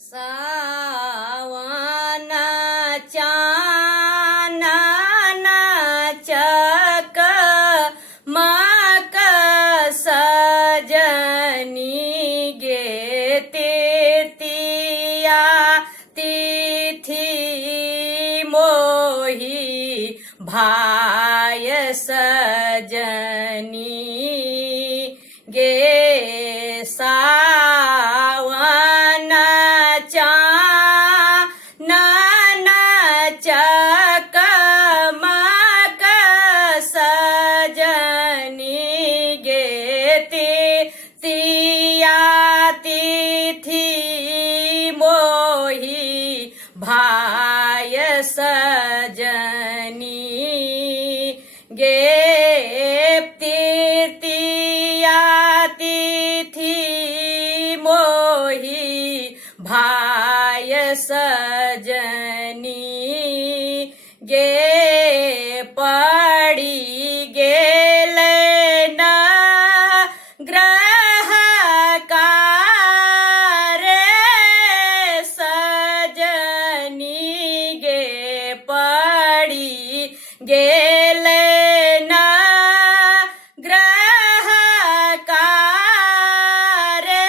सावनाच्या नानाचक मक सजनी घेते तिया तिथी मोही भाय सजनी गे सावनाच्या नानाचक मक सजनी घेते तिया तिथी मोही भाय सजनी गे तृतीया तिथी मोही भाय सजनी गे पड़ी गेले न ग्रह कारे सजनी गे पड़ी गेले न ग्रह कारे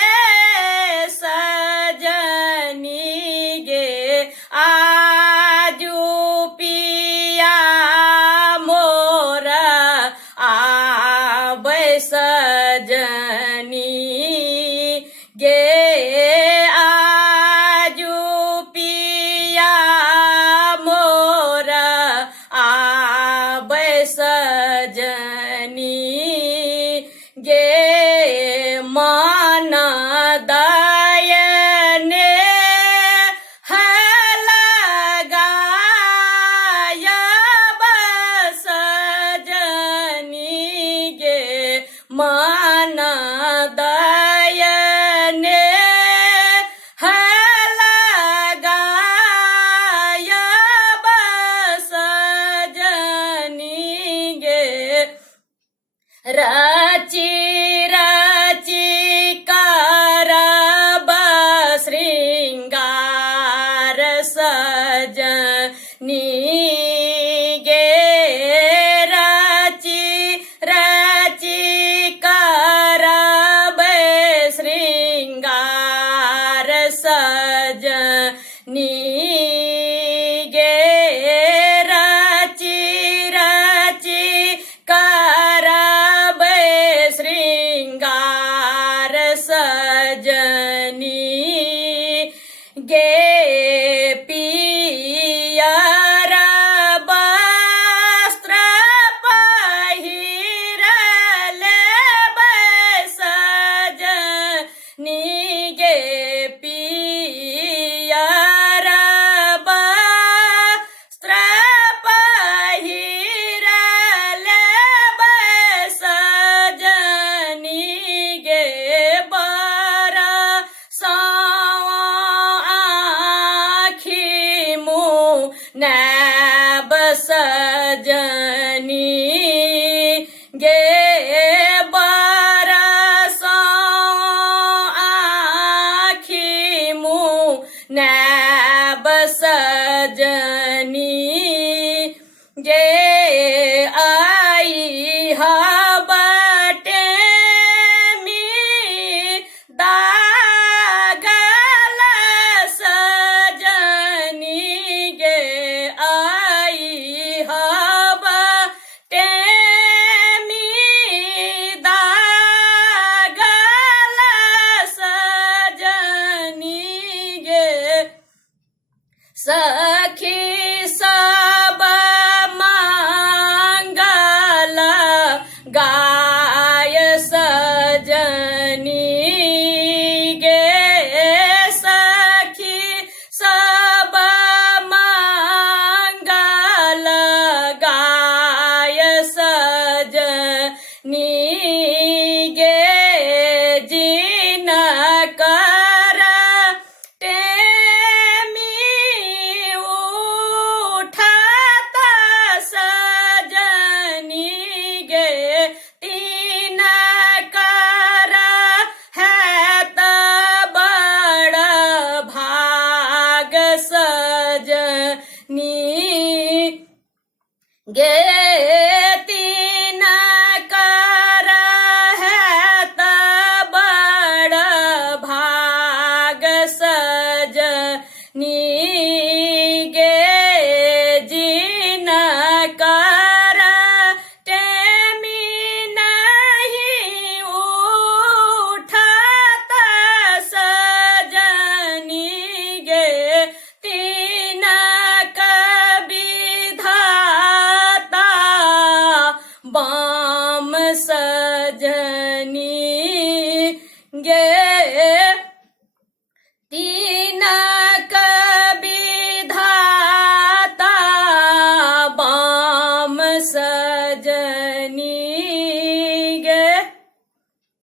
सजनी गे आजू पिया मोर आबै सजनी गे आजू पिया मोर आबै सजनी गे मन दयने सजनी गे मन दयने सजनी गे रची रची करब श्रृंगार सजनी गे रची रची करब श्रृंगार सजनी गे रची रची करब श्रृंगार सजनी गे पियर वस्त्र पहिरले सजनी गे पियर वस्त्र पहिरले सजनी गे बर आँखी मुँह नैब सजनी गे बर आँखी ಗೆ